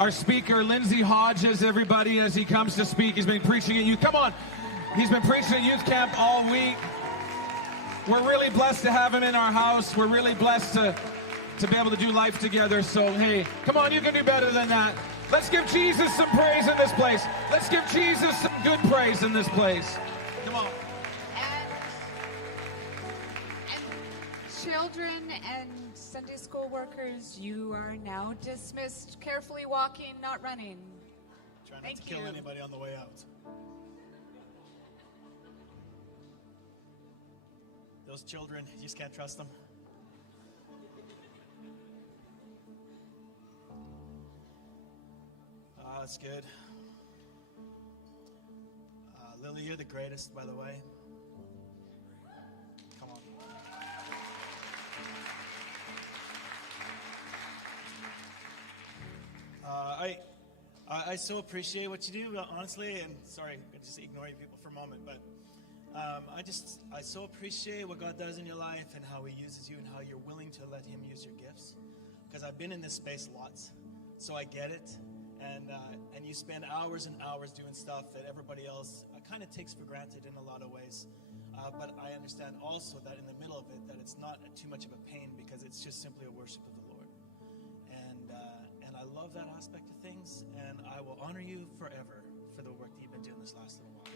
Our speaker, Lindsay Hodges, everybody, as he comes to speak, he's been preaching at youth. Come on. He's been preaching at youth camp all week. We're really blessed to have him in our house. We're really blessed to be able to do life together. So, hey, come on, you can do better than that. Let's give Jesus some praise in this place. Let's give Jesus some good praise in this place. Come on. And children and Sunday school workers, you are now dismissed. Carefully walking, not running. Try not to kill anybody on the way out. Those children, you just can't trust them. That's good. Lily, you're the greatest, by the way. Come on. I so appreciate what you do, honestly, and sorry, I'm just ignoring people for a moment, but I so appreciate what God does in your life and how He uses you and how you're willing to let Him use your gifts. Because I've been in this space lots, so I get it. And you spend hours and hours doing stuff that everybody else kind of takes for granted in a lot of ways. But I understand also that in the middle of it, that it's not too much of a pain because it's just simply a worship of the Lord. And I love that aspect of things, and I will honor you forever for the work that you've been doing this last little while.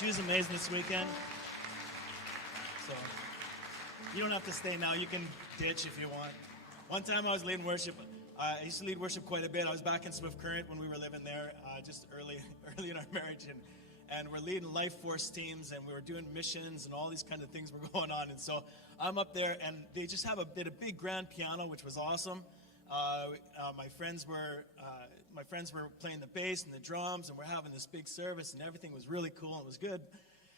She was amazing this weekend. So you don't have to stay now. You can ditch if you want. One time I was leading worship. I used to lead worship quite a bit. I was back in Swift Current when we were living there, just early in our marriage, and we're leading life force teams, and we were doing missions, and all these kind of things were going on. And so I'm up there, and they just have a big grand piano, which was awesome. My friends were playing the bass and the drums, and we're having this big service, and everything was really cool and it was good.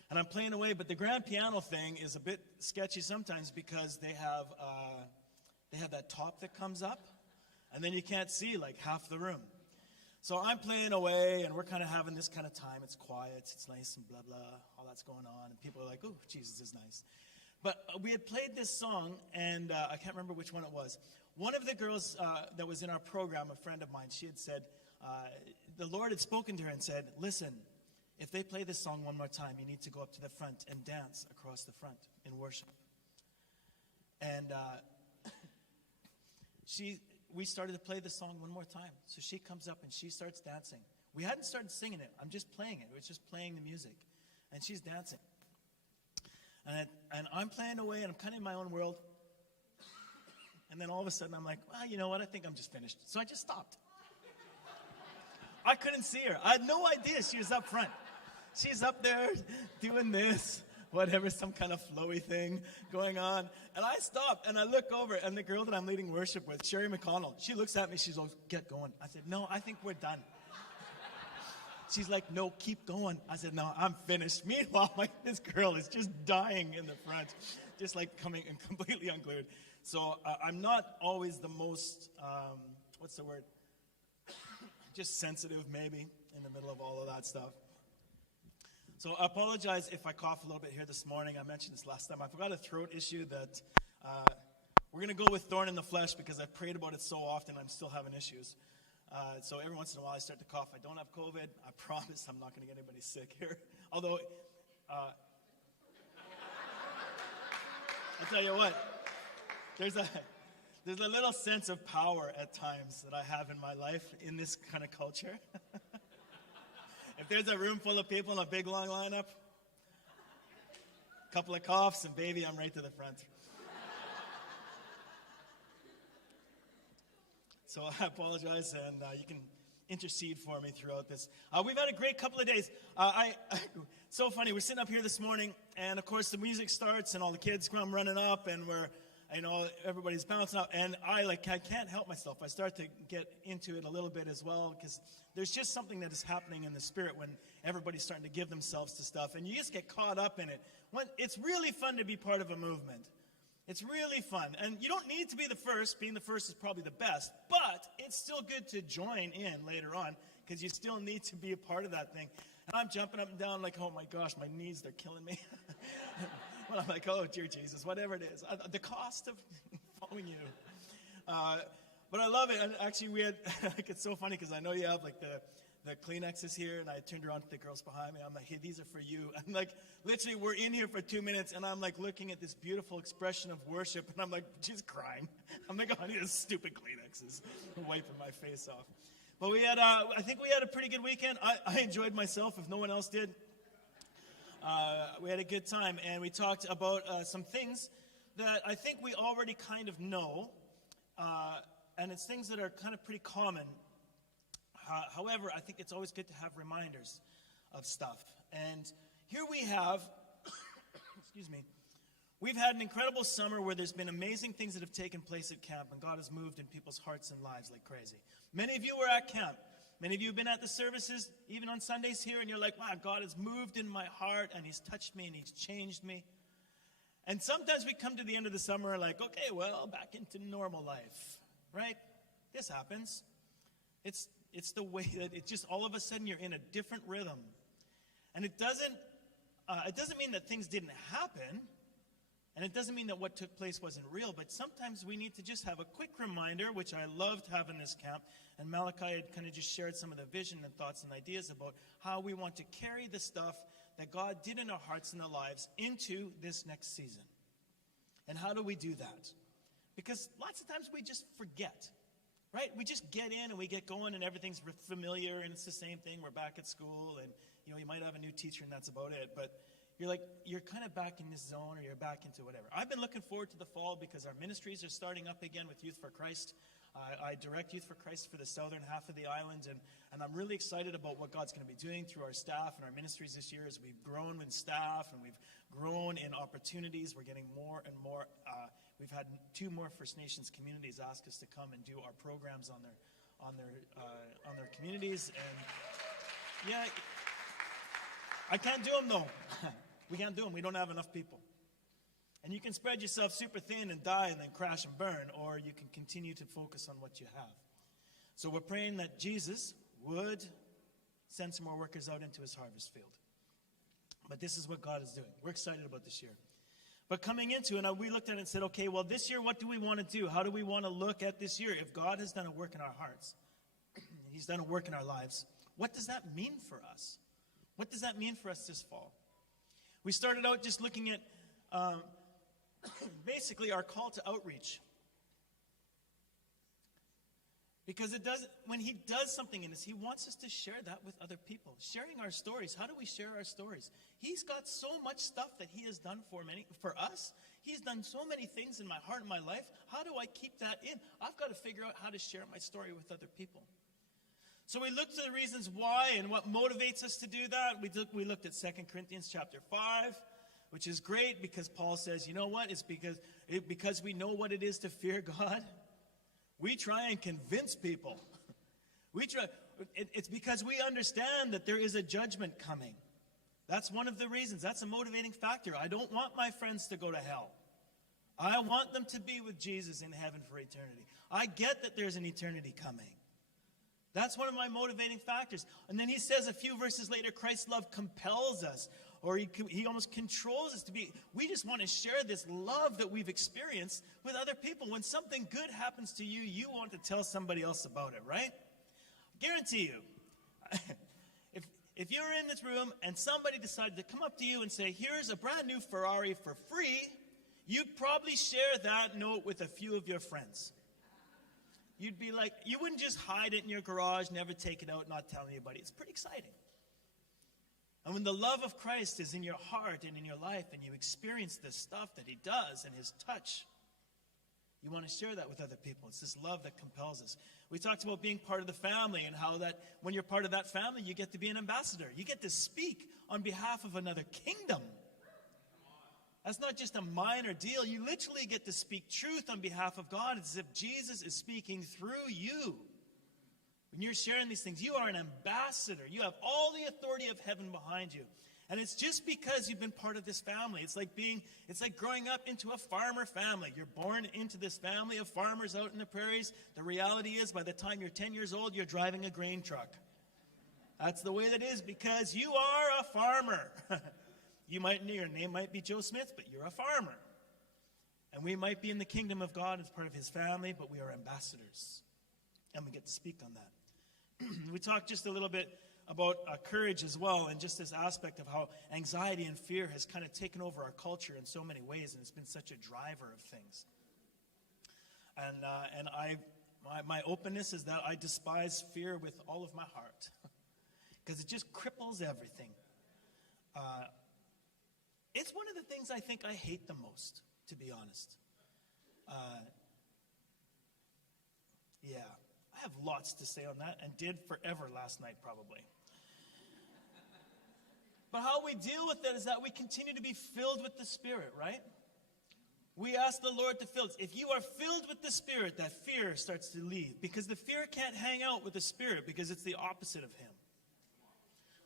And I'm playing away, but the grand piano thing is a bit sketchy sometimes because they have that top that comes up. And then you can't see like half the room. So I'm playing away, and we're kind of having this kind of time. It's quiet, it's nice, and blah, blah, all that's going on. And people are like, oh, Jesus is nice. But we had played this song, and I can't remember which one it was. One of the girls that was in our program, a friend of mine, she had said, the Lord had spoken to her and said, listen, if they play this song one more time, you need to go up to the front and dance across the front in worship. And we started to play the song one more time. So she comes up and she starts dancing. We hadn't started singing it. I'm just playing it. It was just playing the music. And she's dancing. And I'm playing away, and I'm kind of in my own world. And then all of a sudden I'm like, well, you know what? I think I'm just finished. So I just stopped. I couldn't see her. I had no idea she was up front. She's up there doing this. Whatever, some kind of flowy thing going on. And I stop, and I look over, and the girl that I'm leading worship with, Sherry McConnell, she looks at me, she's like, get going. I said, no, I think we're done. She's like, no, keep going. I said, no, I'm finished. Meanwhile, this girl is just dying in the front, just like coming and completely unglued. So I'm not always the most, what's the word? Just sensitive, maybe, in the middle of all of that stuff. So I apologize if I cough a little bit here this morning. I mentioned this last time. I've got a throat issue that we're going to go with thorn in the flesh because I've prayed about it so often. I'm still having issues. So every once in a while I start to cough. I don't have COVID. I promise I'm not going to get anybody sick here. Although, I'll tell you what, there's a little sense of power at times that I have in my life in this kind of culture. If there's a room full of people in a big, long lineup, a couple of coughs, and baby, I'm right to the front. So I apologize, and you can intercede for me throughout this. We've had a great couple of days. So funny, we're sitting up here this morning, and of course the music starts, and all the kids come running up, and everybody's bouncing up, and I can't help myself. I start to get into it a little bit as well, because there's just something that is happening in the spirit when everybody's starting to give themselves to stuff, and you just get caught up in it. It's really fun to be part of a movement. It's really fun, and you don't need to be the first. Being the first is probably the best, but it's still good to join in later on, because you still need to be a part of that thing. And I'm jumping up and down like, oh my gosh, my knees, they're killing me. Well, I'm like, oh dear Jesus, whatever it is. The cost of following you. But But I love it. And actually, we had, like, it's so funny because I know you have, like, the Kleenexes here, and I turned around to the girls behind me. I'm like, hey, these are for you. And, like, literally, we're in here for 2 minutes, and I'm, like, looking at this beautiful expression of worship, and I'm, like, just crying. I'm like, oh, I need those stupid Kleenexes. I'm wiping my face off. But we had, I think we had a pretty good weekend. I enjoyed myself, if no one else did. We had a good time, and we talked about some things that I think we already kind of know, and it's things that are kind of pretty common. However, I think it's always good to have reminders of stuff. And here we have, excuse me, we've had an incredible summer where there's been amazing things that have taken place at camp, and God has moved in people's hearts and lives like crazy. Many of you were at camp. Many of you have been at the services, even on Sundays here, and you're like, wow, God has moved in my heart, and he's touched me, and he's changed me. And sometimes we come to the end of the summer like, okay, well, back into normal life, right? This happens. It's the way that it just all of a sudden you're in a different rhythm. And it doesn't mean that things didn't happen, and it doesn't mean that what took place wasn't real, but sometimes we need to just have a quick reminder, which I loved having this camp, and Malachi had kind of just shared some of the vision and thoughts and ideas about how we want to carry the stuff that God did in our hearts and our lives into this next season. And how do we do that? Because lots of times we just forget, right? We just get in and we get going and everything's familiar and it's the same thing. We're back at school and, you know, you might have a new teacher and that's about it. But you're kind of back in this zone or you're back into whatever. I've been looking forward to the fall because our ministries are starting up again with Youth for Christ. I direct Youth for Christ for the southern half of the island, and I'm really excited about what God's going to be doing through our staff and our ministries this year as we've grown in staff and we've grown in opportunities. We're getting more and more. We've had 2 more First Nations communities ask us to come and do our programs on their communities, and yeah, I can't do them though. We can't do them. We don't have enough people. And you can spread yourself super thin and die and then crash and burn, or you can continue to focus on what you have. So we're praying that Jesus would send some more workers out into his harvest field. But this is what God is doing. We're excited about this year. But coming into it, we looked at it and said, okay, well, this year, what do we want to do? How do we want to look at this year? If God has done a work in our hearts, he's done a work in our lives, what does that mean for us? What does that mean for us this fall? We started out just looking at basically our call to outreach. Because when he does something in us, he wants us to share that with other people. Sharing our stories. How do we share our stories? He's got so much stuff that he has done for us. He's done so many things in my heart and my life. How do I keep that in? I've got to figure out how to share my story with other people. So we looked at the reasons why and what motivates us to do that. We looked at 2 Corinthians chapter 5, which is great because Paul says, you know what? It's because we know what it is to fear God. We try and convince people. It's because we understand that there is a judgment coming. That's one of the reasons. That's a motivating factor. I don't want my friends to go to hell. I want them to be with Jesus in heaven for eternity. I get that there's an eternity coming. That's one of my motivating factors. And then he says a few verses later, Christ's love compels us, or he almost controls us to be. We just want to share this love that we've experienced with other people. When something good happens to you, you want to tell somebody else about it, right? Guarantee you, if you're in this room and somebody decided to come up to you and say, here's a brand new Ferrari for free, you'd probably share that note with a few of your friends. You'd be like, you wouldn't just hide it in your garage, never take it out, not tell anybody. It's pretty exciting. And when the love of Christ is in your heart and in your life and you experience this stuff that he does and his touch, you want to share that with other people. It's this love that compels us. We talked about being part of the family and how that when you're part of that family, you get to be an ambassador. You get to speak on behalf of another kingdom. That's not just a minor deal. You literally get to speak truth on behalf of God. It's as if Jesus is speaking through you. When you're sharing these things, you are an ambassador. You have all the authority of heaven behind you. And it's just because you've been part of this family. It's like growing up into a farmer family. You're born into this family of farmers out in the prairies. The reality is by the time you're 10 years old, you're driving a grain truck. That's the way that is because you are a farmer. Your name might be Joe Smith, but you're a farmer. And we might be in the kingdom of God as part of his family, but we are ambassadors. and we get to speak on that. We talked just a little bit about courage as well, and just this aspect of how anxiety and fear has kind of taken over our culture in so many ways, and it's been such a driver of things. And my openness is that I despise fear with all of my heart, because it just cripples everything. It's one of the things I think I hate the most, to be honest. Yeah, I have lots to say on that, and did forever last night probably. But how we deal with that is that we continue to be filled with the Spirit, right? We ask the Lord to fill us. If you are filled with the Spirit, that fear starts to leave, because the fear can't hang out with the Spirit, because it's the opposite of Him.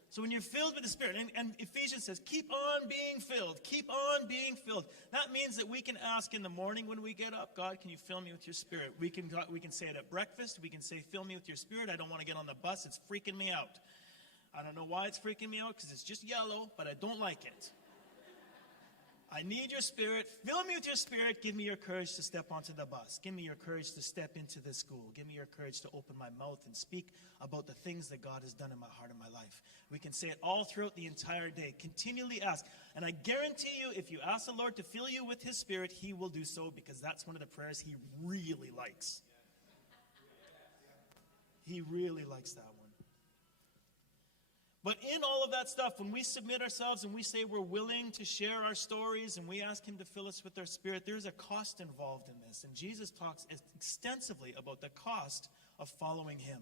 So when you're filled with the Spirit, and Ephesians says, keep on being filled, keep on being filled. That means that we can ask in the morning when we get up, God, can you fill me with your Spirit? We can say it at breakfast. We can say, fill me with your Spirit. I don't want to get on the bus. It's freaking me out. I don't know why it's freaking me out, because it's just yellow, but I don't like it. I need your Spirit. Fill me with your Spirit. Give me your courage to step onto the bus. Give me your courage to step into the school. Give me your courage to open my mouth and speak about the things that God has done in my heart and my life. We can say it all throughout the entire day. Continually ask. And I guarantee you, if you ask the Lord to fill you with His Spirit, He will do so, because that's one of the prayers He really likes. He really likes that one. But in all of that stuff, when we submit ourselves and we say we're willing to share our stories and we ask Him to fill us with our Spirit, there's a cost involved in this. And Jesus talks extensively about the cost of following Him.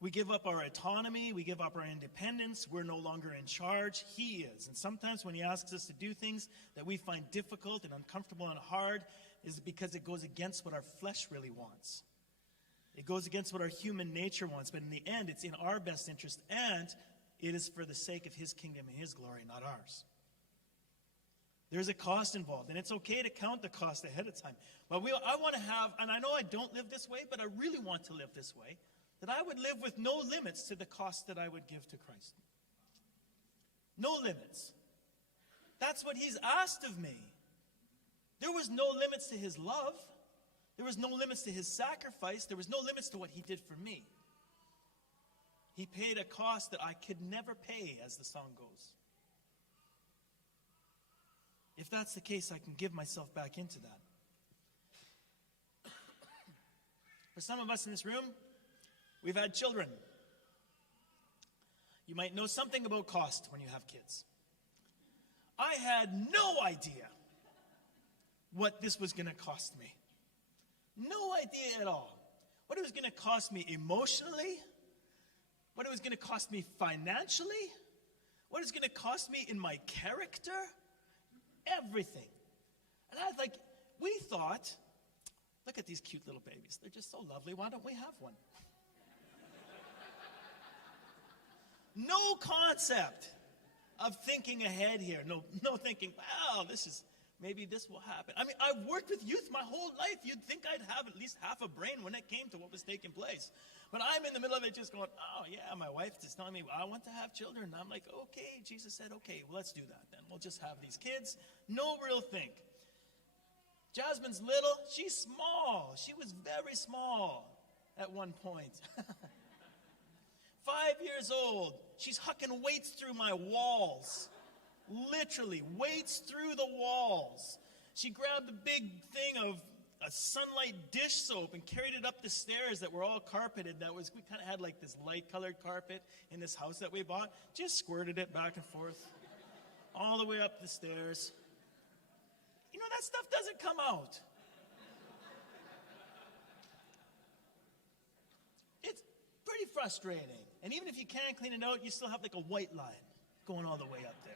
We give up our autonomy. We give up our independence. We're no longer in charge. He is. And sometimes when He asks us to do things that we find difficult and uncomfortable and hard, is because it goes against what our flesh really wants. It goes against what our human nature wants, but in the end, it's in our best interest, and it is for the sake of His kingdom and His glory, not ours. There's a cost involved, and it's okay to count the cost ahead of time. But I want to have, and I know I don't live this way, but I really want to live this way, that I would live with no limits to the cost that I would give to Christ. No limits. That's what He's asked of me. There was no limits to His love. There was no limits to His sacrifice. There was no limits to what He did for me. He paid a cost that I could never pay, as the song goes. If that's the case, I can give myself back into that. For some of us in this room, we've had children. You might know something about cost when you have kids. I had no idea what this was going to cost me. No idea at all. What it was going to cost me emotionally, what it was going to cost me financially, what it was going to cost me in my character, everything. And I was like, we thought, look at these cute little babies. They're just so lovely. Why don't we have one? No concept of thinking ahead here. No thinking, wow, maybe this will happen. I mean, I've worked with youth my whole life. You'd think I'd have at least half a brain when it came to what was taking place. But I'm in the middle of it just going, oh, yeah, my wife is telling me, I want to have children. And I'm like, okay. Jesus said, okay, well, let's do that then. We'll just have these kids. No real think. Jasmine's little. She's small. She was very small at one point. 5 years old. She's hucking weights through my walls. Literally, weights through the walls. She grabbed a big thing of a Sunlight dish soap and carried it up the stairs that were all carpeted. We kind of had like this light-colored carpet in this house that we bought. Just squirted it back and forth all the way up the stairs. You know, that stuff doesn't come out. It's pretty frustrating. And even if you can clean it out, you still have like a white line going all the way up there.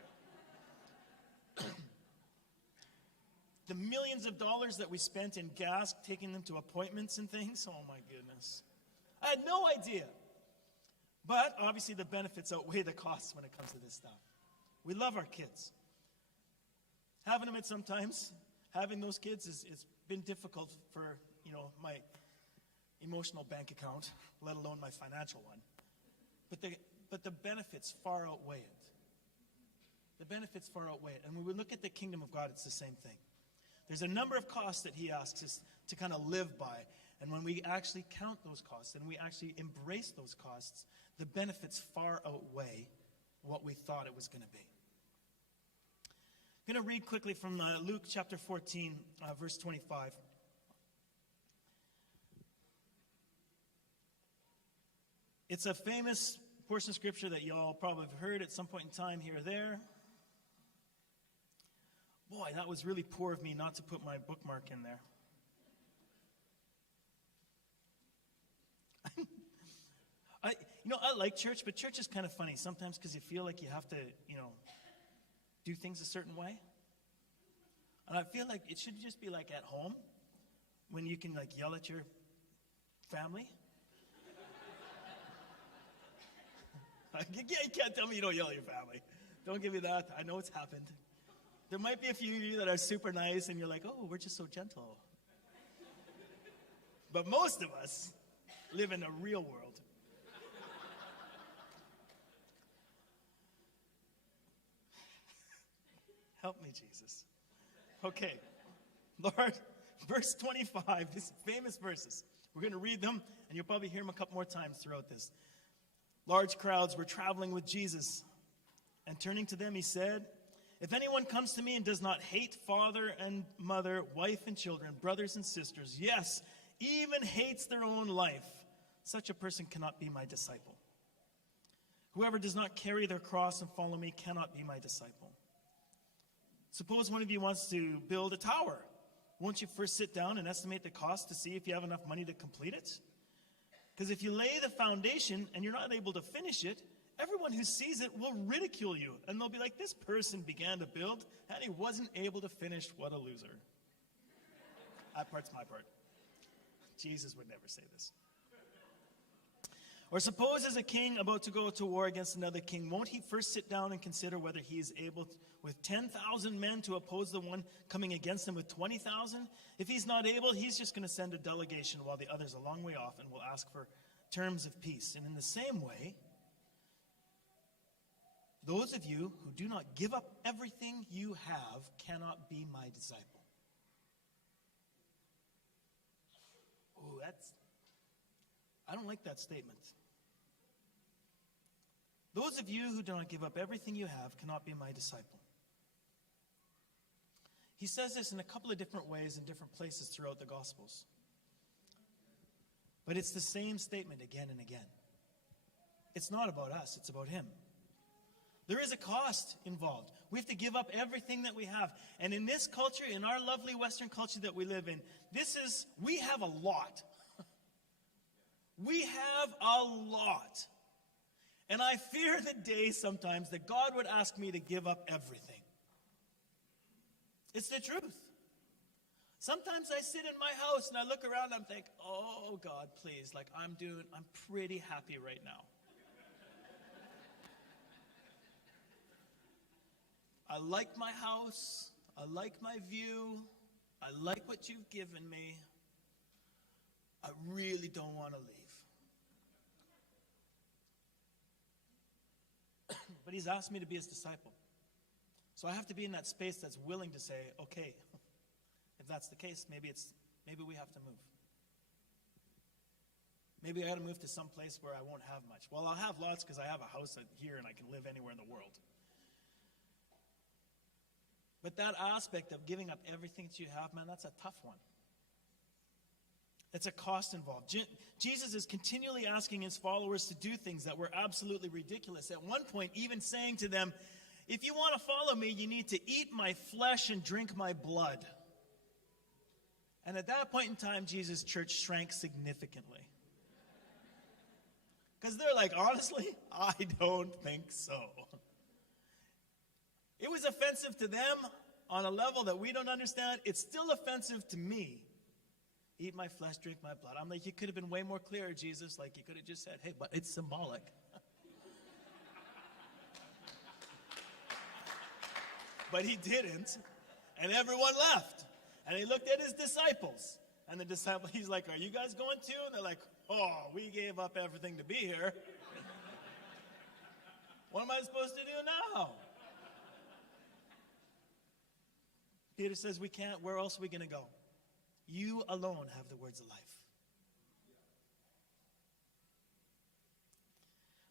The millions of dollars that we spent in gas, taking them to appointments and things, oh my goodness. I had no idea. But obviously the benefits outweigh the costs when it comes to this stuff. We love our kids. Having them at sometimes, having those kids it's been difficult for, my emotional bank account, let alone my financial one. But the benefits far outweigh it. The benefits far outweigh it. And when we look at the kingdom of God, it's the same thing. There's a number of costs that He asks us to kind of live by. And when we actually count those costs and we actually embrace those costs, the benefits far outweigh what we thought it was going to be. I'm going to read quickly from Luke chapter 14, verse 25. It's a famous portion of scripture that y'all probably have heard at some point in time here or there. Boy, that was really poor of me not to put my bookmark in there. I like church, but church is kind of funny sometimes because you feel like you have to, do things a certain way. And I feel like it should just be like at home when you can yell at your family. You can't tell me you don't yell at your family. Don't give me that. I know it's happened. There might be a few of you that are super nice and you're like, oh, we're just so gentle. But most of us live in a real world. Help me, Jesus. Okay, Lord, verse 25, these famous verses. We're going to read them, and you'll probably hear them a couple more times throughout this. Large crowds were traveling with Jesus, and turning to them, he said, if anyone comes to me and does not hate father and mother, wife and children, brothers and sisters, yes, even hates their own life, such a person cannot be my disciple. Whoever does not carry their cross and follow me cannot be my disciple. Suppose one of you wants to build a tower. Won't you first sit down and estimate the cost to see if you have enough money to complete it? Because if you lay the foundation and you're not able to finish it, everyone who sees it will ridicule you. And they'll be like, this person began to build and he wasn't able to finish. What a loser. That part's my part. Jesus would never say this. Or suppose as a king about to go to war against another king, won't he first sit down and consider whether he is able with 10,000 men to oppose the one coming against him with 20,000? If he's not able, he's just going to send a delegation while the other's a long way off and will ask for terms of peace. And in the same way, those of you who do not give up everything you have cannot be my disciple. Oh, I don't like that statement. Those of you who do not give up everything you have cannot be my disciple. He says this in a couple of different ways in different places throughout the Gospels. But it's the same statement again and again. It's not about us, it's about him. There is a cost involved. We have to give up everything that we have. And in this culture, in our lovely Western culture that we live in, we have a lot. We have a lot. And I fear the day sometimes that God would ask me to give up everything. It's the truth. Sometimes I sit in my house and I look around and I'm thinking, oh God, please, I'm pretty happy right now. I like my house. I like my view. I like what you've given me. I really don't want to leave. But he's asked me to be his disciple. So I have to be in that space that's willing to say, okay, if that's the case, maybe we have to move. Maybe I got to move to some place where I won't have much. Well, I'll have lots because I have a house here and I can live anywhere in the world. But that aspect of giving up everything that you have, man, that's a tough one. It's a cost involved. Jesus is continually asking his followers to do things that were absolutely ridiculous. At one point, even saying to them, if you want to follow me, you need to eat my flesh and drink my blood. And at that point in time, Jesus' church shrank significantly. Because they're like, honestly, I don't think so. It was offensive to them on a level that we don't understand. It's still offensive to me. Eat my flesh, drink my blood. I'm like, you could have been way more clear, Jesus. You could have just said, hey, but it's symbolic. But he didn't. And everyone left. And he looked at his disciples. And the disciple, he's like, are you guys going too? And they're like, oh, we gave up everything to be here. What am I supposed to do now? Peter says, we can't. Where else are we going to go? You alone have the words of life.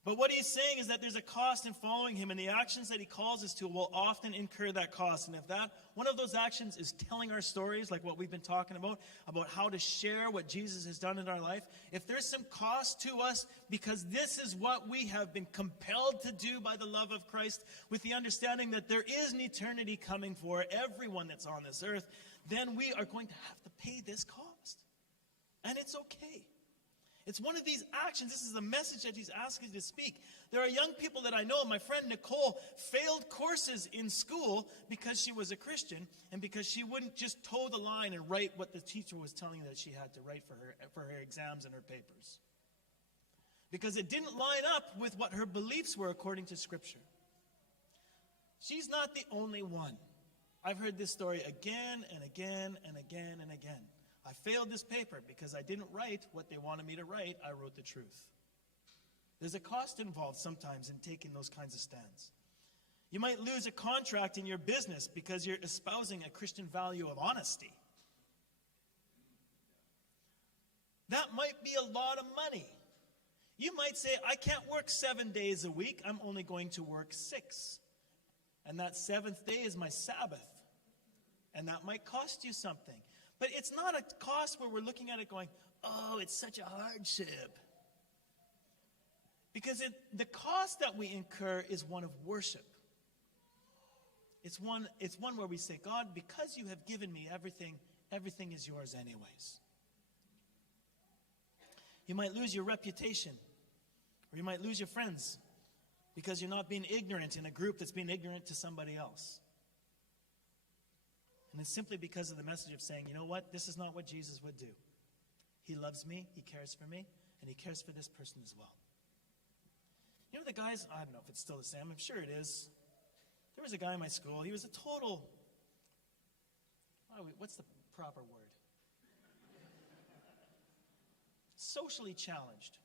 But what he's saying is that there's a cost in following him, and the actions that he calls us to will often incur that cost. And if that one of those actions is telling our stories, like what we've been talking about how to share what Jesus has done in our life, if there's some cost to us because this is what we have been compelled to do by the love of Christ, with the understanding that there is an eternity coming for everyone that's on this earth, then we are going to have to pay this cost. And it's okay. It's one of these actions. This is a message that he's asking you to speak. There are young people that I know. My friend Nicole failed courses in school because she was a Christian and because she wouldn't just toe the line and write what the teacher was telling her that she had to write for her exams and her papers. Because it didn't line up with what her beliefs were according to Scripture. She's not the only one. I've heard this story again and again and again and again. I failed this paper because I didn't write what they wanted me to write. I wrote the truth. There's a cost involved sometimes in taking those kinds of stands. You might lose a contract in your business because you're espousing a Christian value of honesty. That might be a lot of money. You might say, I can't work 7 days a week. I'm only going to work 6. And that 7th day is my Sabbath. And that might cost you something. But it's not a cost where we're looking at it going, oh, it's such a hardship. Because the cost that we incur is one of worship. It's one where we say, God, because you have given me everything, everything is yours anyways. You might lose your reputation, or you might lose your friends because you're not being ignorant in a group that's being ignorant to somebody else. And it's simply because of the message of saying, you know what, this is not what Jesus would do. He loves me, he cares for me, and he cares for this person as well. You know the guys, I don't know if it's still the same, I'm sure it is. There was a guy in my school, he was a total, what's the proper word? Socially challenged.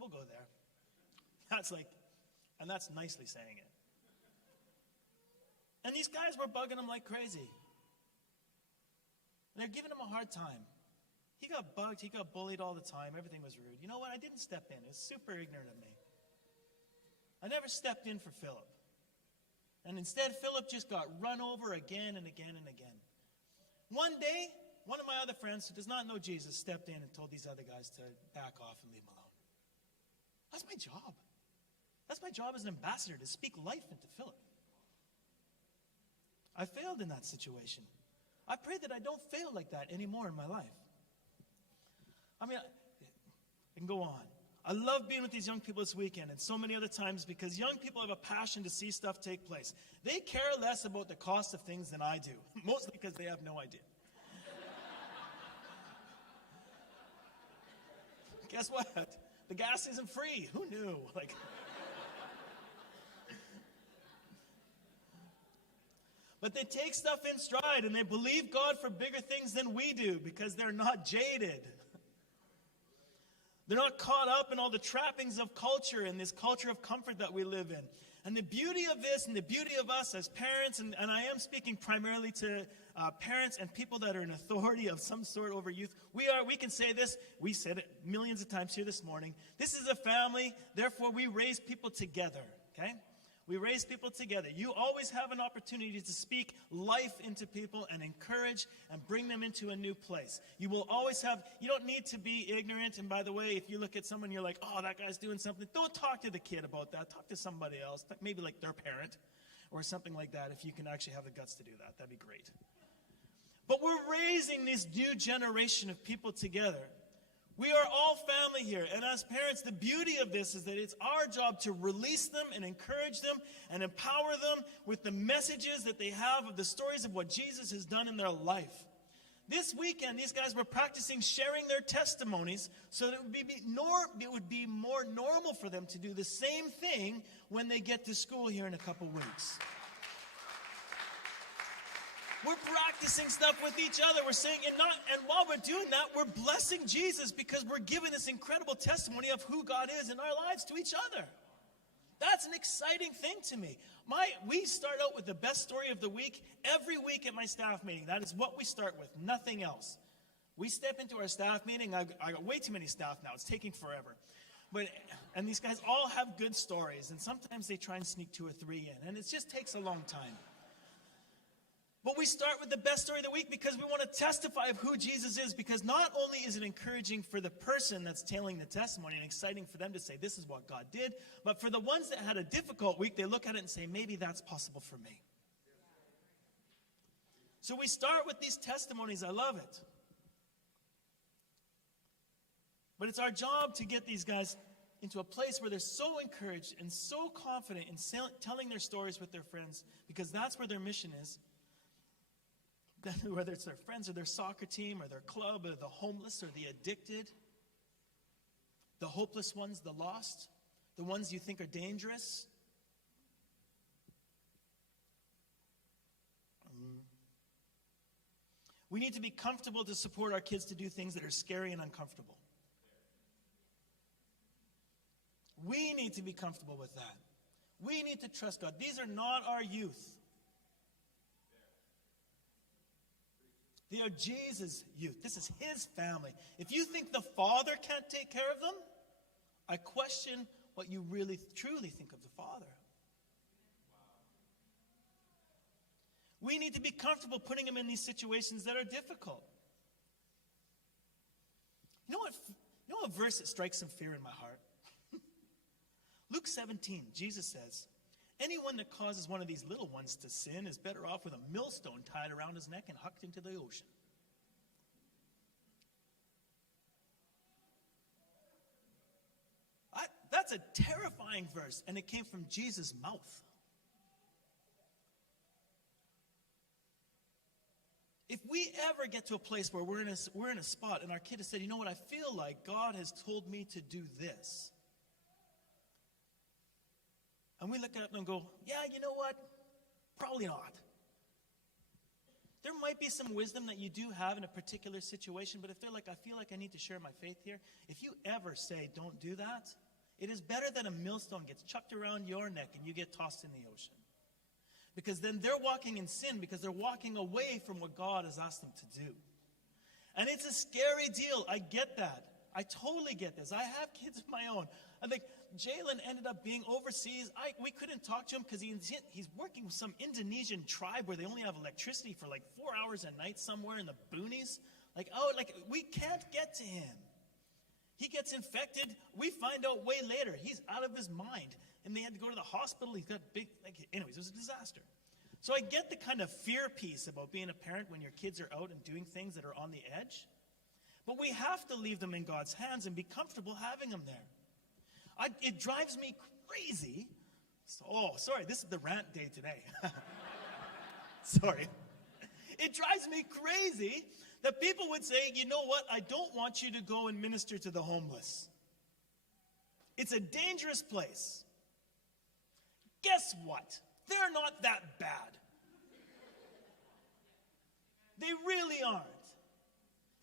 We'll go there. And that's nicely saying it. And these guys were bugging him like crazy. And they're giving him a hard time. He got bugged, he got bullied all the time, everything was rude. You know what, I didn't step in, it was super ignorant of me. I never stepped in for Philip. And instead, Philip just got run over again and again and again. One day, one of my other friends who does not know Jesus stepped in and told these other guys to back off and leave him alone. That's my job. That's my job as an ambassador, to speak life into Philip. I failed in that situation. I pray that I don't fail like that anymore in my life. I mean, I can go on. I love being with these young people this weekend and so many other times because young people have a passion to see stuff take place. They care less about the cost of things than I do, mostly because they have no idea. Guess what? The gas isn't free. Who knew? But they take stuff in stride and they believe God for bigger things than we do because they're not jaded. They're not caught up in all the trappings of culture and this culture of comfort that we live in. And the beauty of this and the beauty of us as parents, and I am speaking primarily to parents and people that are in authority of some sort over youth, we can say this, we said it millions of times here this morning, this is a family, therefore we raise people together, okay? We raise people together. You always have an opportunity to speak life into people and encourage and bring them into a new place. You will always have, you don't need to be ignorant. And by the way, if you look at someone, you're like, oh, that guy's doing something. Don't talk to the kid about that. Talk to somebody else, maybe like their parent or something like that. If you can actually have the guts to do that, that'd be great. But we're raising this new generation of people together. We are all family here, and as parents, the beauty of this is that it's our job to release them and encourage them and empower them with the messages that they have of the stories of what Jesus has done in their life. This weekend, these guys were practicing sharing their testimonies so that it would be more normal for them to do the same thing when they get to school here in a couple weeks. We're practicing stuff with each other. We're saying, and while we're doing that, we're blessing Jesus because we're giving this incredible testimony of who God is in our lives to each other. That's an exciting thing to me. We start out with the best story of the week every week at my staff meeting. That is what we start with, nothing else. We step into our staff meeting. I got way too many staff now. It's taking forever. And these guys all have good stories, and sometimes they try and sneak 2 or 3 in, and it just takes a long time. But we start with the best story of the week because we want to testify of who Jesus is, because not only is it encouraging for the person that's telling the testimony and exciting for them to say, this is what God did, but for the ones that had a difficult week, they look at it and say, maybe that's possible for me. So we start with these testimonies. I love it. But it's our job to get these guys into a place where they're so encouraged and so confident in telling their stories with their friends, because that's where their mission is. Whether it's their friends or their soccer team or their club or the homeless or the addicted, the hopeless ones, the lost, the ones you think are dangerous. We need to be comfortable to support our kids to do things that are scary and uncomfortable. We need to be comfortable with that. We need to trust God. These are not our youth. They are Jesus' youth. This is his family. If you think the Father can't take care of them, I question what you really, truly think of the Father. We need to be comfortable putting them in these situations that are difficult. You know what verse that strikes some fear in my heart? Luke 17, Jesus says, anyone that causes one of these little ones to sin is better off with a millstone tied around his neck and hucked into the ocean. That's a terrifying verse, and it came from Jesus' mouth. If we ever get to a place where we're in a spot and our kid has said, you know what, I feel like God has told me to do this. And we look at it and go, yeah, you know what? Probably not. There might be some wisdom that you do have in a particular situation, but if they're like, I feel like I need to share my faith here, if you ever say, don't do that, it is better that a millstone gets chucked around your neck and you get tossed in the ocean. Because then they're walking in sin because they're walking away from what God has asked them to do. And it's a scary deal. I get that. I totally get this. I have kids of my own. I think Jalen ended up being overseas. We couldn't talk to him because he's working with some Indonesian tribe where they only have electricity for like 4 hours a night somewhere in the boonies. We can't get to him. He gets infected. We find out way later. He's out of his mind. And they had to go to the hospital. He's got anyways, it was a disaster. So I get the kind of fear piece about being a parent when your kids are out and doing things that are on the edge. But we have to leave them in God's hands and be comfortable having them there. It drives me crazy. Sorry, this is the rant day today. Sorry. It drives me crazy that people would say, you know what, I don't want you to go and minister to the homeless. It's a dangerous place. Guess what? They're not that bad. They really aren't.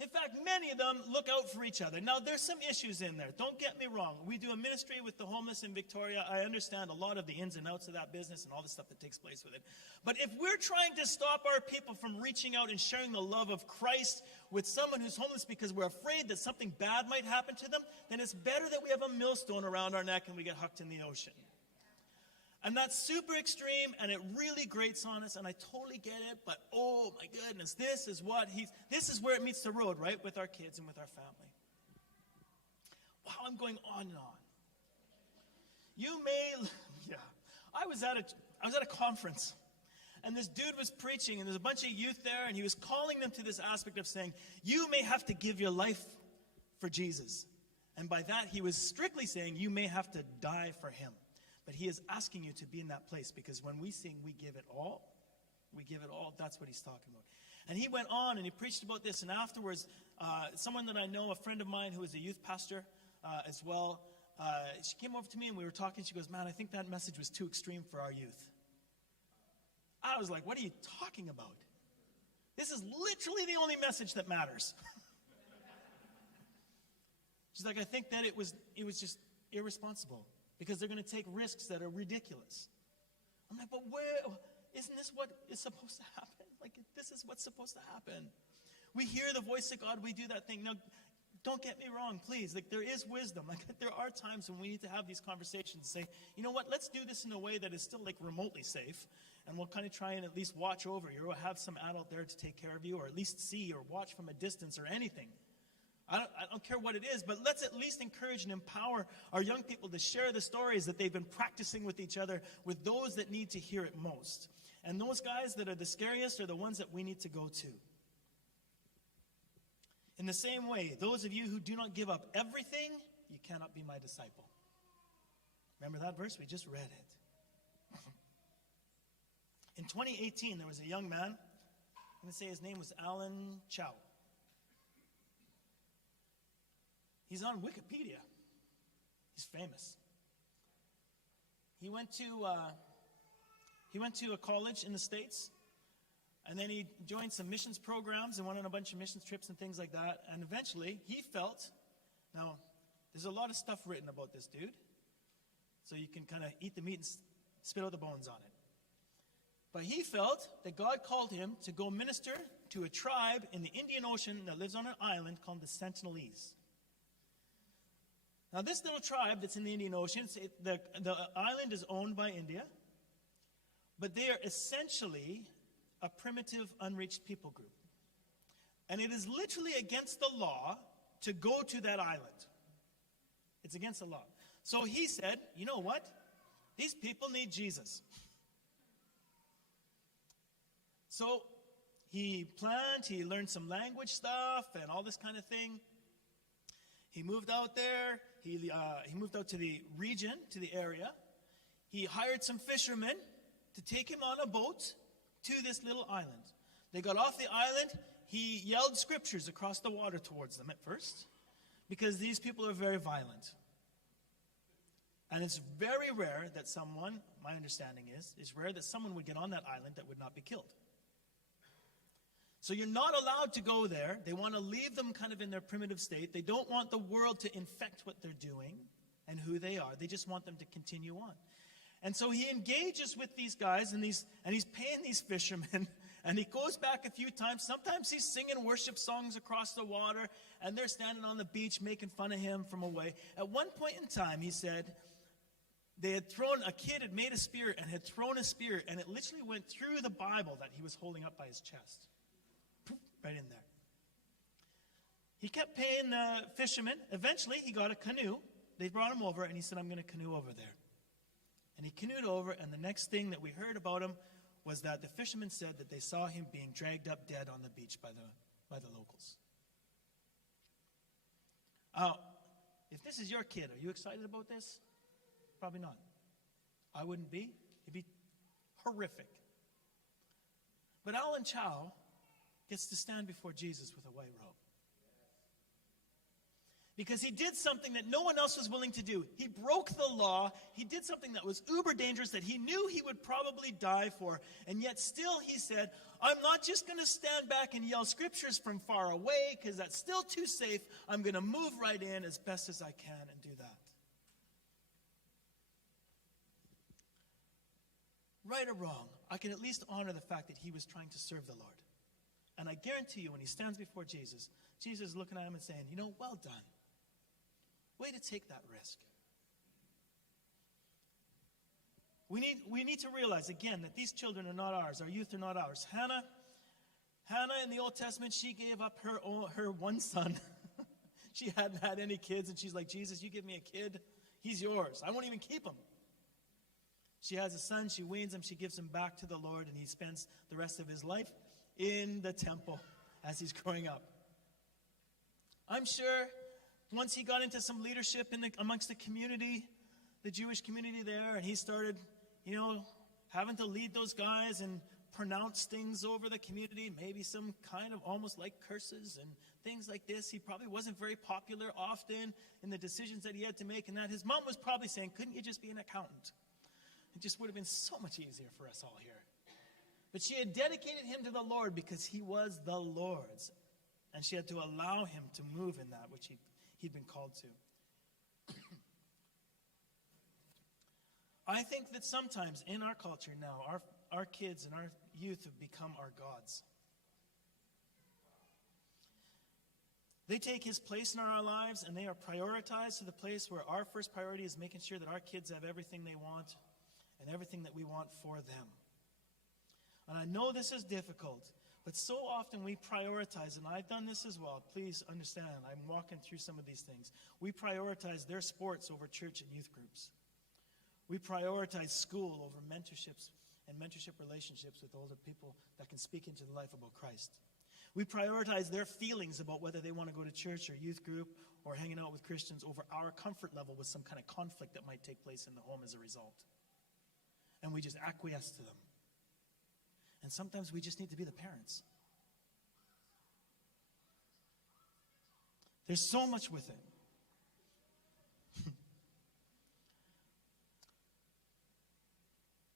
In fact, many of them look out for each other. Now, there's some issues in there. Don't get me wrong. We do a ministry with the homeless in Victoria. I understand a lot of the ins and outs of that business and all the stuff that takes place with it. But if we're trying to stop our people from reaching out and sharing the love of Christ with someone who's homeless because we're afraid that something bad might happen to them, then it's better that we have a millstone around our neck and we get hucked in the ocean. And that's super extreme, and it really grates on us, and I totally get it, but oh my goodness, this is where it meets the road, right, with our kids and with our family. Wow, I'm going on and on. I was at a conference, and this dude was preaching, and there's a bunch of youth there, and he was calling them to this aspect of saying, you may have to give your life for Jesus. And by that, he was strictly saying, you may have to die for him. But he is asking you to be in that place, because when we sing, we give it all. We give it all. That's what he's talking about. And he went on and he preached about this. And afterwards, someone that I know, a friend of mine who is a youth pastor as well, she came over to me and we were talking. She goes, man, I think that message was too extreme for our youth. I was like, what are you talking about? This is literally the only message that matters. She's like, I think that it was just irresponsible, because they're going to take risks that are ridiculous. I'm like, but isn't this what is supposed to happen? Like, this is what's supposed to happen. We hear the voice of God, we do that thing. Now, don't get me wrong, please. Like, there is wisdom. Like, there are times when we need to have these conversations and say, you know what, let's do this in a way that is still, like, remotely safe. And we'll kind of try and at least watch over you, or have some adult there to take care of you, or at least see or watch from a distance or anything. I don't care what it is, but let's at least encourage and empower our young people to share the stories that they've been practicing with each other, with those that need to hear it most. And those guys that are the scariest are the ones that we need to go to. In the same way, those of you who do not give up everything, you cannot be my disciple. Remember that verse? We just read it. In 2018, there was a young man. I'm going to say his name was Alan Chow. He's on Wikipedia. He's famous. He went to a college in the States. And then he joined some missions programs and went on a bunch of missions trips and things like that. And eventually, he felt, now, there's a lot of stuff written about this dude. So you can kind of eat the meat and spit out the bones on it. But he felt that God called him to go minister to a tribe in the Indian Ocean that lives on an island called the Sentinelese. Now, this little tribe that's in the Indian Ocean, the island is owned by India. But they are essentially a primitive, unreached people group. And it is literally against the law to go to that island. It's against the law. So he said, you know what? These people need Jesus. So he planned, he learned some language stuff and all this kind of thing. He moved out there. He moved out to the region, to the area. He hired some fishermen to take him on a boat to this little island. They got off the island. He yelled scriptures across the water towards them at first, because these people are very violent. And it's very rare that someone, my understanding is, it's rare that someone would get on that island that would not be killed. So you're not allowed to go there. They want to leave them kind of in their primitive state. They don't want the world to infect what they're doing and who they are. They just want them to continue on. And so he engages with these guys, and he's paying these fishermen, and he goes back a few times. Sometimes he's singing worship songs across the water, and they're standing on the beach making fun of him from away. At one point in time, he said, a kid had made a spear and had thrown a spear, and it literally went through the Bible that he was holding up by his chest. Poof, right in there. He kept paying the fishermen. Eventually, he got a canoe. They brought him over, and he said, I'm going to canoe over there. And he canoed over, and the next thing that we heard about him was that the fishermen said that they saw him being dragged up dead on the beach by the locals. If this is your kid, are you excited about this? Probably not. I wouldn't be. It'd be horrific. But Alan Chow gets to stand before Jesus with a white robe. Because he did something that no one else was willing to do. He broke the law. He did something that was uber dangerous, that he knew he would probably die for. And yet still he said, I'm not just going to stand back and yell scriptures from far away, because that's still too safe. I'm going to move right in as best as I can and do that. Right or wrong, I can at least honor the fact that he was trying to serve the Lord. And I guarantee you, when he stands before Jesus, Jesus is looking at him and saying, well done. Way to take that risk. We need to realize, again, that these children are not ours. Our youth are not ours. Hannah in the Old Testament, she gave up her one son. She hadn't had any kids, and she's like, Jesus, you give me a kid, he's yours. I won't even keep him. She has a son, she weans him, she gives him back to the Lord, and he spends the rest of his life in the temple as he's growing up. I'm sure once he got into some leadership amongst the community, the Jewish community there, and he started, having to lead those guys and pronounce things over the community, maybe some kind of almost like curses and things like this. He probably wasn't very popular often in the decisions that he had to make, and that his mom was probably saying, couldn't you just be an accountant? It just would have been so much easier for us all here. But she had dedicated him to the Lord because he was the Lord's. And she had to allow him to move in that which he'd been called to. I think that sometimes in our culture now, our kids and our youth have become our gods. They take His place in our lives, and they are prioritized to the place where our first priority is making sure that our kids have everything they want and everything that we want for them. And I know this is difficult, but so often we prioritize, and I've done this as well. Please understand, I'm walking through some of these things. We prioritize their sports over church and youth groups. We prioritize school over mentorships and mentorship relationships with older people that can speak into the life about Christ. We prioritize their feelings about whether they want to go to church or youth group or hanging out with Christians over our comfort level with some kind of conflict that might take place in the home as a result. And we just acquiesce to them. And sometimes we just need to be the parents. There's so much with it.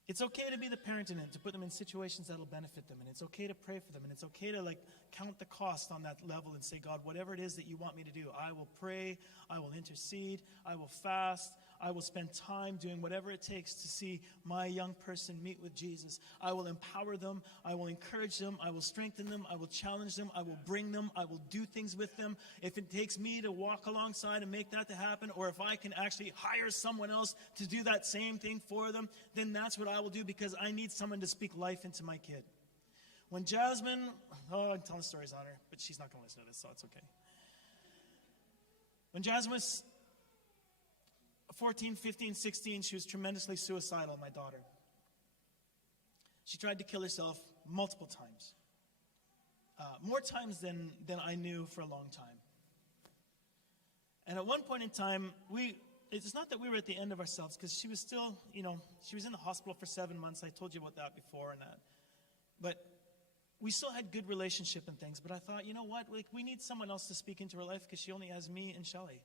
It's okay to be the parent in it, to put them in situations that'll benefit them. And it's okay to pray for them. And it's okay to count the cost on that level and say, God, whatever it is that you want me to do, I will pray, I will intercede, I will fast, I will spend time doing whatever it takes to see my young person meet with Jesus. I will empower them, I will encourage them, I will strengthen them, I will challenge them, I will bring them, I will do things with them. If it takes me to walk alongside and make that to happen, or if I can actually hire someone else to do that same thing for them, then that's what I will do, because I need someone to speak life into my kid. When Jasmine, I'm telling stories on her, but she's not going to listen to this, so it's okay. When Jasmine was 14, 15, 16, she was tremendously suicidal, my daughter. She tried to kill herself multiple times. More times than I knew for a long time. And at one point in time, it's not that we were at the end of ourselves, because she was still, she was in the hospital for 7 months. I told you about that before and that. But we still had good relationship and things. But I thought, you know what? We need someone else to speak into her life, because she only has me and Shelley.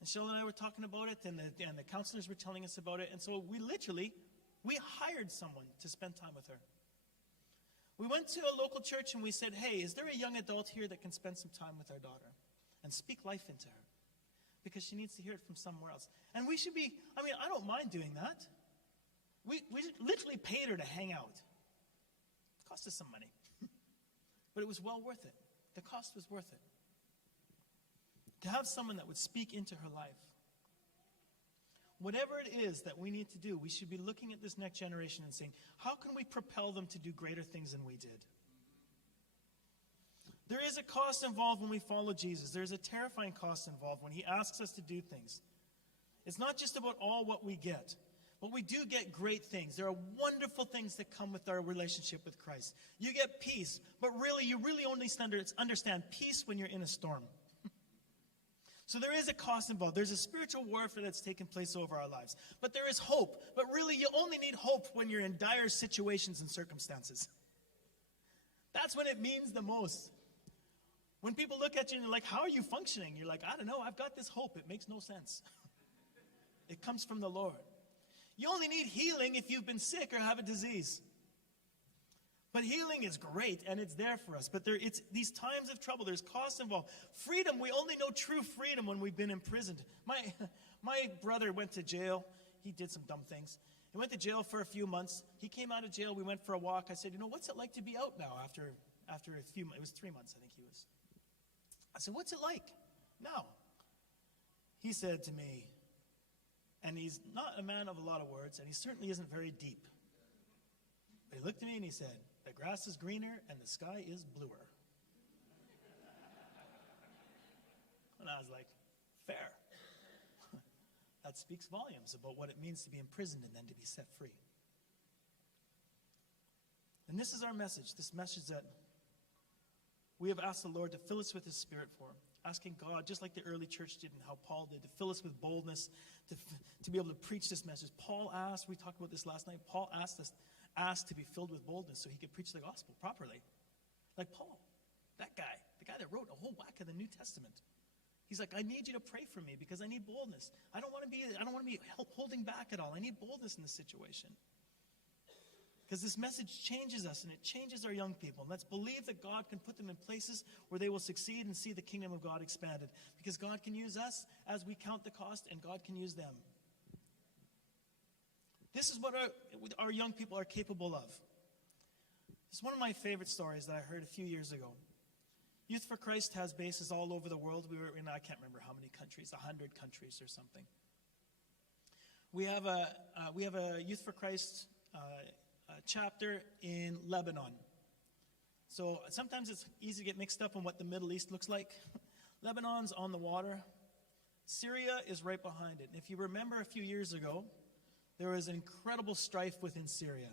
And Shelley and I were talking about it, and the counselors were telling us about it. And so we hired someone to spend time with her. We went to a local church and we said, hey, is there a young adult here that can spend some time with our daughter and speak life into her? Because she needs to hear it from somewhere else. And we should be, I don't mind doing that. We literally paid her to hang out. It cost us some money. But it was well worth it. The cost was worth it. To have someone that would speak into her life. Whatever it is that we need to do, we should be looking at this next generation and saying, how can we propel them to do greater things than we did? There is a cost involved when we follow Jesus. There's a terrifying cost involved when He asks us to do things. It's not just about all what we get, but we do get great things. There are wonderful things that come with our relationship with Christ. You get peace, but really, you really only understand peace when you're in a storm. So there is a cost involved. There's a spiritual warfare that's taking place over our lives. But there is hope. But really, you only need hope when you're in dire situations and circumstances. That's when it means the most. When people look at you and they're like, how are you functioning? You're like, I don't know, I've got this hope. It makes no sense. It comes from the Lord. You only need healing if you've been sick or have a disease. But healing is great, and it's there for us. But it's these times of trouble, there's costs involved. Freedom, we only know true freedom when we've been imprisoned. My brother went to jail. He did some dumb things. He went to jail for a few months. He came out of jail. We went for a walk. I said, what's it like to be out now after a few months? It was 3 months, I think he was. I said, what's it like now? He said to me, and he's not a man of a lot of words, and he certainly isn't very deep. But he looked at me and he said, the grass is greener and the sky is bluer. And I was like, fair. That speaks volumes about what it means to be imprisoned and then to be set free. And this is our message, this message that we have asked the Lord to fill us with His Spirit for. Asking God, just like the early church did and how Paul did, to fill us with boldness, to be able to preach this message. Paul asked, we talked about this last night, Paul asked to be filled with boldness so he could preach the gospel properly. Like Paul, that guy, the guy that wrote a whole whack of the New Testament. He's like, I need you to pray for me because I need boldness. I don't want to be holding back at all. I need boldness in this situation. Because this message changes us and it changes our young people. And let's believe that God can put them in places where they will succeed and see the kingdom of God expanded. Because God can use us as we count the cost, and God can use them. This is what our young people are capable of. It's one of my favorite stories that I heard a few years ago. Youth for Christ has bases all over the world. We were in, I can't remember how many countries, 100 countries or something. We have a Youth for Christ chapter in Lebanon. So sometimes it's easy to get mixed up on what the Middle East looks like. Lebanon's on the water. Syria is right behind it. And if you remember a few years ago, there was incredible strife within Syria.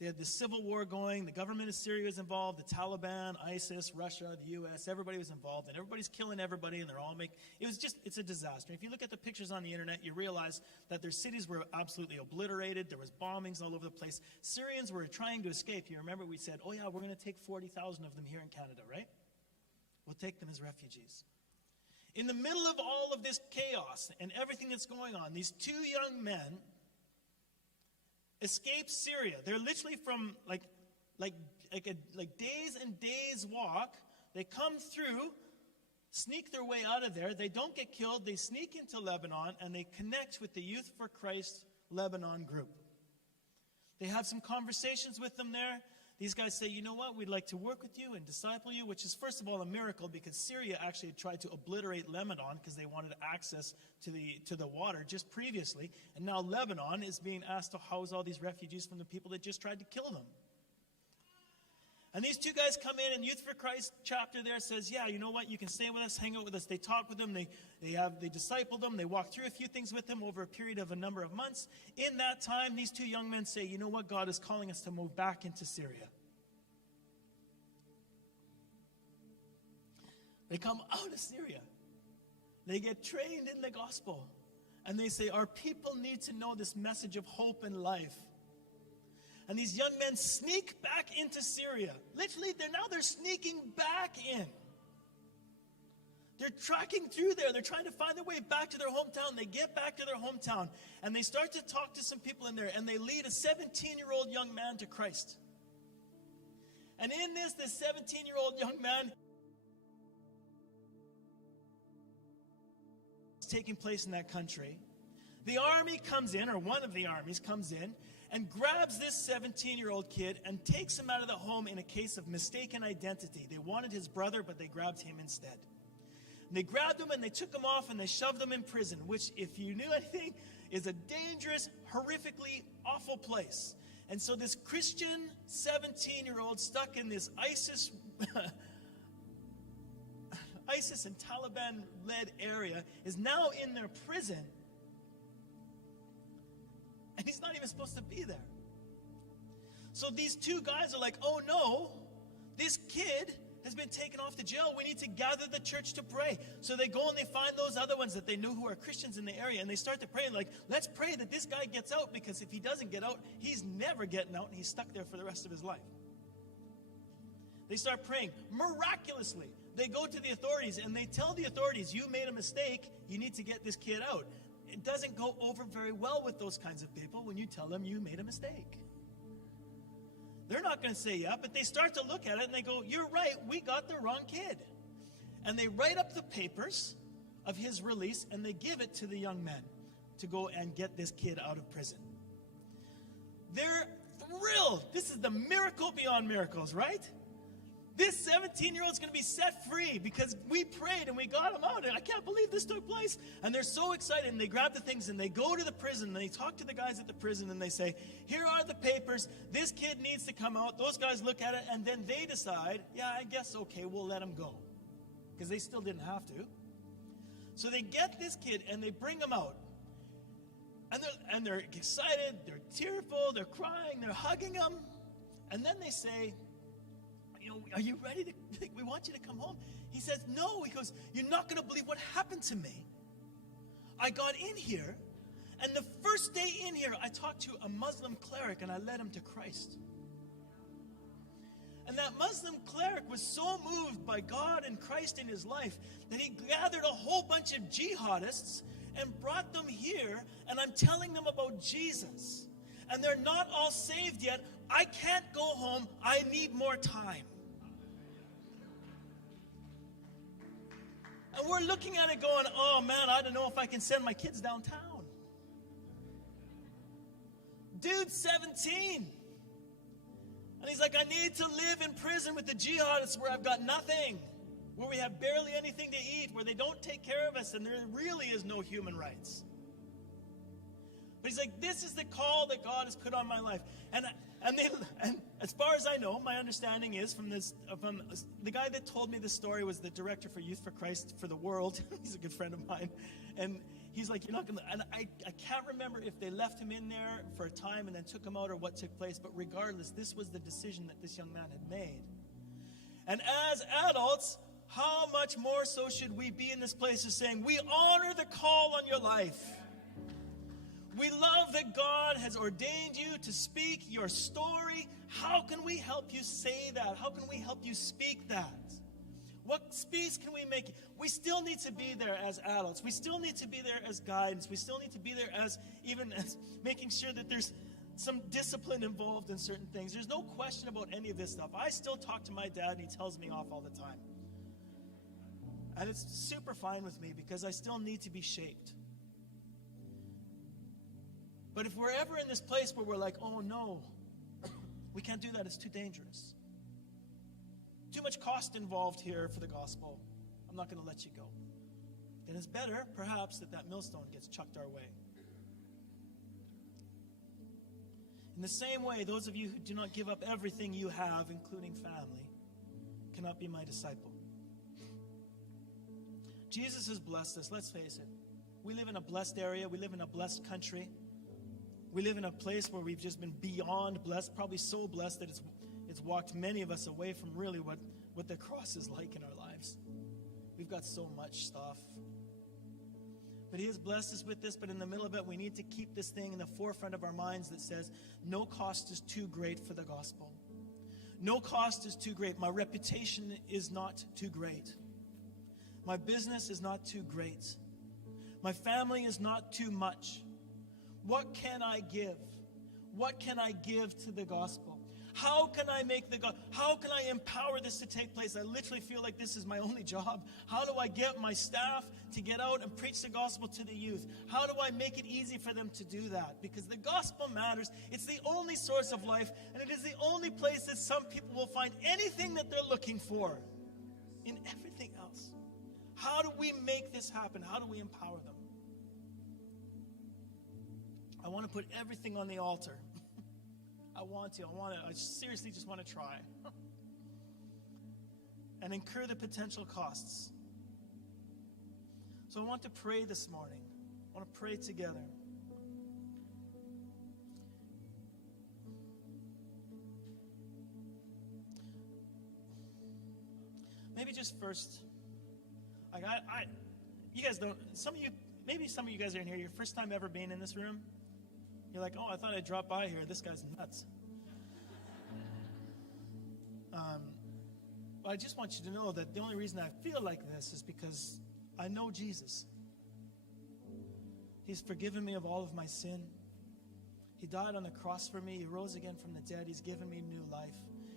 They had the civil war going. The government of Syria was involved. The Taliban, ISIS, Russia, the U.S., everybody was involved. And everybody's killing everybody, and they're all it's a disaster. If you look at the pictures on the internet, you realize that their cities were absolutely obliterated. There was bombings all over the place. Syrians were trying to escape. You remember we said, oh yeah, we're going to take 40,000 of them here in Canada, right? We'll take them as refugees. In the middle of all of this chaos and everything that's going on, these two young men escape Syria. They're literally from like days and days walk. They come through, sneak their way out of there. They don't get killed. They sneak into Lebanon, and they connect with the Youth for Christ Lebanon group. They have some conversations with them there. These guys say, you know what, we'd like to work with you and disciple you, which is first of all a miracle because Syria actually had tried to obliterate Lebanon because they wanted access to the water just previously. And now Lebanon is being asked to house all these refugees from the people that just tried to kill them. And these two guys come in, and Youth for Christ chapter there says, yeah, you know what, you can stay with us, hang out with us. They talk with them, they disciple them, they walk through a few things with them over a period of a number of months. In that time, these two young men say, you know what, God is calling us to move back into Syria. They come out of Syria. They get trained in the gospel. And they say, our people need to know this message of hope and life. And these young men sneak back into Syria. Literally, they're sneaking back in. They're tracking through there. They're trying to find their way back to their hometown. They get back to their hometown, and they start to talk to some people in there, and they lead a 17-year-old young man to Christ. And in this 17-year-old young man is taking place in that country. The army comes in, or one of the armies comes in, and grabs this 17-year-old kid and takes him out of the home in a case of mistaken identity. They wanted his brother, but they grabbed him instead. And they grabbed him and they took him off and they shoved him in prison, which, if you knew anything, is a dangerous, horrifically awful place. And so this Christian 17-year-old stuck in this ISIS and Taliban-led area is now in their prison. And he's not even supposed to be there. So these two guys are like, oh no, this kid has been taken off to jail. We need to gather the church to pray. So they go and they find those other ones that they knew who are Christians in the area. And they start to pray like, let's pray that this guy gets out, because if he doesn't get out, he's never getting out and he's stuck there for the rest of his life. They start praying. Miraculously, they go to the authorities and they tell the authorities, you made a mistake. You need to get this kid out. It doesn't go over very well with those kinds of people when you tell them you made a mistake. They're not going to say yeah, but they start to look at it and they go, you're right, we got the wrong kid. And they write up the papers of his release and they give it to the young men to go and get this kid out of prison. They're thrilled. This is the miracle beyond miracles, right? This 17-year-old is going to be set free because we prayed and we got him out. And I can't believe this took place. And they're so excited. And they grab the things and they go to the prison. And they talk to the guys at the prison and they say, here are the papers. This kid needs to come out. Those guys look at it. And then they decide, yeah, I guess, okay, we'll let him go. Because they still didn't have to. So they get this kid and they bring him out. And they're excited. They're tearful. They're crying. They're hugging him. And then they say, are you ready to, we want you to come home? He says, no. He goes, you're not going to believe what happened to me. I got in here, and the first day in here, I talked to a Muslim cleric, and I led him to Christ. And that Muslim cleric was so moved by God and Christ in his life that he gathered a whole bunch of jihadists and brought them here, and I'm telling them about Jesus. And they're not all saved yet. I can't go home. I need more time. And we're looking at it going, oh man, I don't know if I can send my kids downtown. Dude's 17. And he's like, I need to live in prison with the jihadists where I've got nothing, where we have barely anything to eat, where they don't take care of us, and there really is no human rights. But he's like, this is the call that God has put on my life. And as far as I know, my understanding is from the guy that told me this story was the director for Youth for Christ for the world. He's a good friend of mine. And he's like, you're not going to, and I can't remember if they left him in there for a time and then took him out or what took place. But regardless, this was the decision that this young man had made. And as adults, how much more so should we be in this place of saying, we honor the call on your life. We love that God has ordained you to speak your story. How can we help you say that? How can we help you speak that? What space can we make? We still need to be there as adults. We still need to be there as guidance. We still need to be there as making sure that there's some discipline involved in certain things. There's no question about any of this stuff. I still talk to my dad and he tells me off all the time. And it's super fine with me because I still need to be shaped. But if we're ever in this place where we're like, oh no, we can't do that, it's too dangerous. Too much cost involved here for the gospel. I'm not going to let you go. Then it's better, perhaps, that millstone gets chucked our way. In the same way, those of you who do not give up everything you have, including family, cannot be my disciple. Jesus has blessed us, let's face it. We live in a blessed area. We live in a blessed country. We live in a place where we've just been beyond blessed, probably so blessed that it's walked many of us away from really what the cross is like in our lives. We've got so much stuff. But he has blessed us with this, but in the middle of it, we need to keep this thing in the forefront of our minds that says, no cost is too great for the gospel. No cost is too great. My reputation is not too great. My business is not too great. My family is not too much. What can I give? What can I give to the gospel? How can I make how can I empower this to take place? I literally feel like this is my only job. How do I get my staff to get out and preach the gospel to the youth? How do I make it easy for them to do that? Because the gospel matters. It's the only source of life, and it is the only place that some people will find anything that they're looking for in everything else. How do we make this happen? How do we empower them? I want to put everything on the altar. I seriously just want to try. And incur the potential costs. So I want to pray this morning. I want to pray together. Maybe just first, you guys don't, maybe some of you guys are in here, your first time ever being in this room. You're like, oh, I thought I'd drop by here. This guy's nuts. But I just want you to know that the only reason I feel like this is because I know Jesus. He's forgiven me of all of my sin. He died on the cross for me. He rose again from the dead. He's given me new life.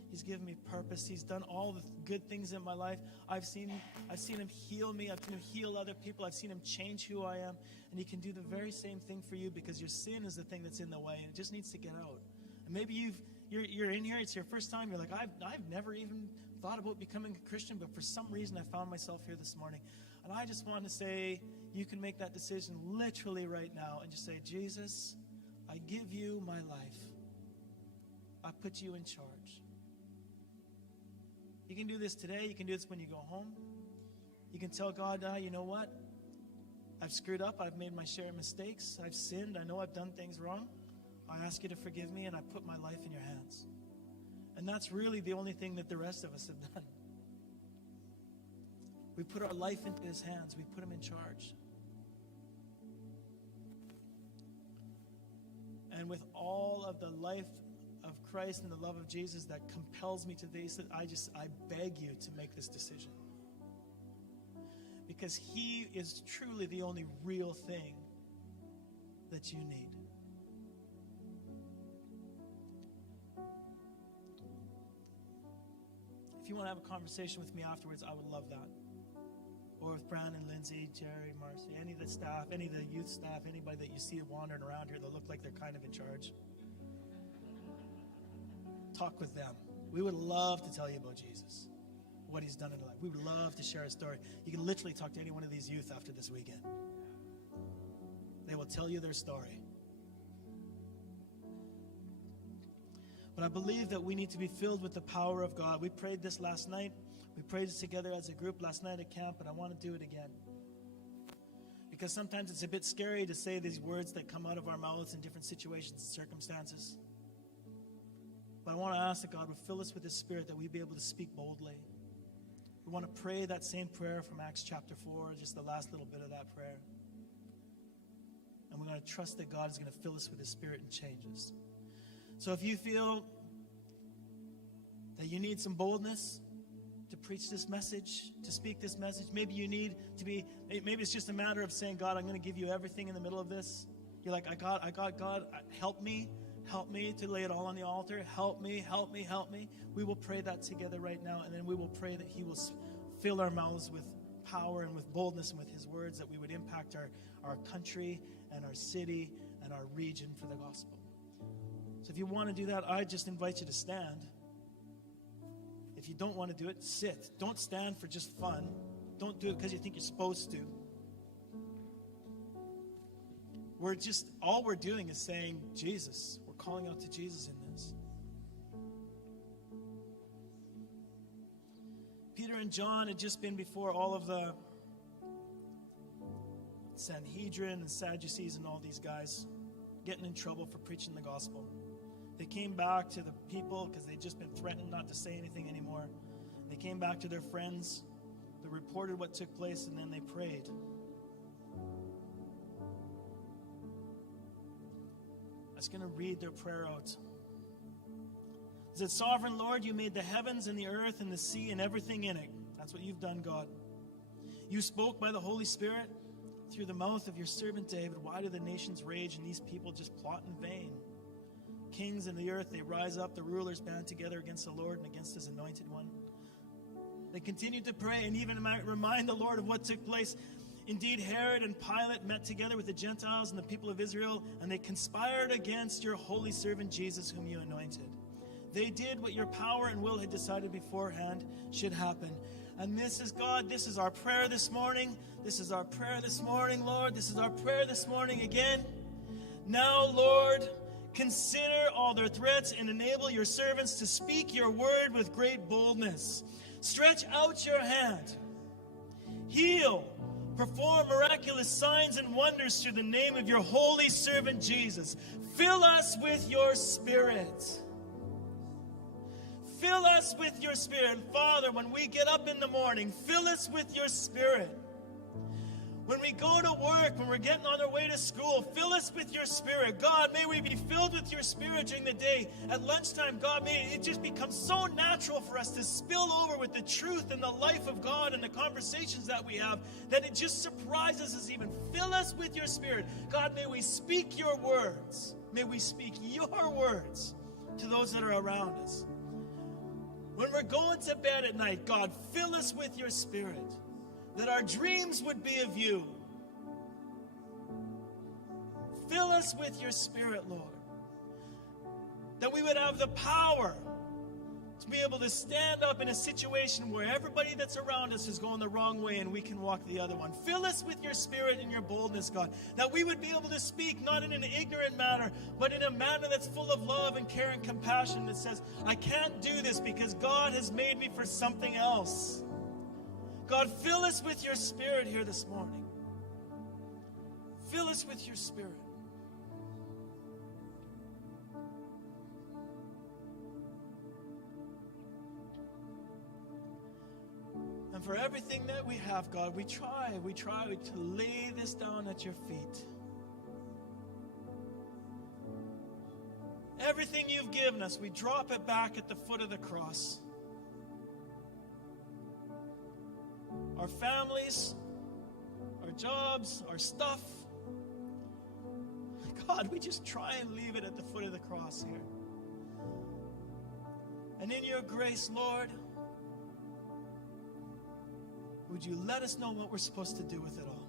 He's given me purpose. He's done all the good things in my life. I've seen him heal me. I've seen him heal other people. I've seen him change who I am. And he can do the very same thing for you because your sin is the thing that's in the way and it just needs to get out. And maybe you're in here, it's your first time. You're like, I've never even thought about becoming a Christian, but for some reason I found myself here this morning. And I just want to say, you can make that decision literally right now and just say, Jesus, I give you my life. I put you in charge. You can do this today. You can do this when you go home. You can tell God, you know what? I've screwed up. I've made my share of mistakes. I've sinned. I know I've done things wrong. I ask you to forgive me, and I put my life in your hands. And that's really the only thing that the rest of us have done. We put our life into his hands. We put him in charge. And with all of the life of Christ and the love of Jesus that compels me to this, I beg you to make this decision. Because he is truly the only real thing that you need. If you want to have a conversation with me afterwards, I would love that. Or with Brandon, Lindsay, Jerry, Marcy, any of the staff, any of the youth staff, anybody that you see wandering around here that look like they're kind of in charge. talk with them. We would love to tell you about Jesus, what he's done in their life. We would love to share his story. You can literally talk to any one of these youth after this weekend. They will tell you their story. But I believe that we need to be filled with the power of God. We prayed this last night. We prayed this together as a group last night at camp, and I want to do it again. Because sometimes it's a bit scary to say these words that come out of our mouths in different situations and circumstances. But I want to ask that God would fill us with His Spirit, that we'd be able to speak boldly. We want to pray that same prayer from Acts chapter 4, just the last little bit of that prayer. And we're going to trust that God is going to fill us with His Spirit and change us. So if you feel that you need some boldness to preach this message, to speak this message, maybe you need to be, maybe it's just a matter of saying, God, I'm going to give you everything in the middle of this. You're like, I got God, help me to lay it all on the altar. Help me. We will pray that together right now, and then we will pray that He will fill our mouths with power and with boldness and with His words, that we would impact our country and our city and our region for the gospel. So if you want to do that, I just invite you to stand. If you don't want to do it, sit. Don't stand for just fun. Don't do it because you think you're supposed to. All we're doing is saying Jesus. We're calling out to Jesus in this. Peter and John had just been before all of the Sanhedrin and Sadducees and all these guys, getting in trouble for preaching the gospel. They came back to the people because they'd just been threatened not to say anything anymore. They came back to their friends. They reported what took place, and then they prayed. I was going to read their prayer out. It said, Sovereign Lord, you made the heavens and the earth and the sea and everything in it. That's what you've done, God. You spoke by the Holy Spirit through the mouth of your servant David. Why do the nations rage and these people just plot in vain? Kings in the earth, they rise up. The rulers band together against the Lord and against His anointed one. They continued to pray and even remind the Lord of what took place. Indeed, Herod and Pilate met together with the Gentiles and the people of Israel, and they conspired against your holy servant Jesus, whom you anointed. They did what your power and will had decided beforehand should happen. And this is God. This is our prayer this morning. This is our prayer this morning, Lord. This is our prayer this morning again. Now, Lord, consider all their threats and enable your servants to speak your word with great boldness. Stretch out your hand. Heal. Perform miraculous signs and wonders through the name of your holy servant Jesus. Fill us with your Spirit. Fill us with your Spirit. Father, when we get up in the morning, fill us with your Spirit. When we go to work, when we're getting on our way to school, fill us with your Spirit. God, may we be filled with your Spirit during the day. At lunchtime, God, may it just become so natural for us to spill over with the truth and the life of God and the conversations that we have, that it just surprises us even. Fill us with your Spirit. God, may we speak your words. May we speak your words to those that are around us. When we're going to bed at night, God, fill us with your Spirit, that our dreams would be of you. Fill us with your Spirit, Lord, that we would have the power to be able to stand up in a situation where everybody that's around us is going the wrong way and we can walk the other one. Fill us with your Spirit and your boldness, God, that we would be able to speak not in an ignorant manner, but in a manner that's full of love and care and compassion, that says, I can't do this because God has made me for something else. God, fill us with your Spirit here this morning. Fill us with your Spirit. And for everything that we have, God, we try to lay this down at your feet. Everything you've given us, we drop it back at the foot of the cross. Our families, our jobs, our stuff. God, we just try and leave it at the foot of the cross here. And in your grace, Lord, would you let us know what we're supposed to do with it all?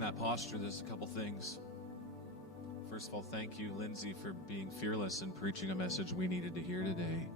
in that posture, there's a couple things. First of all, thank you, Lindsay, for being fearless and preaching a message we needed to hear today.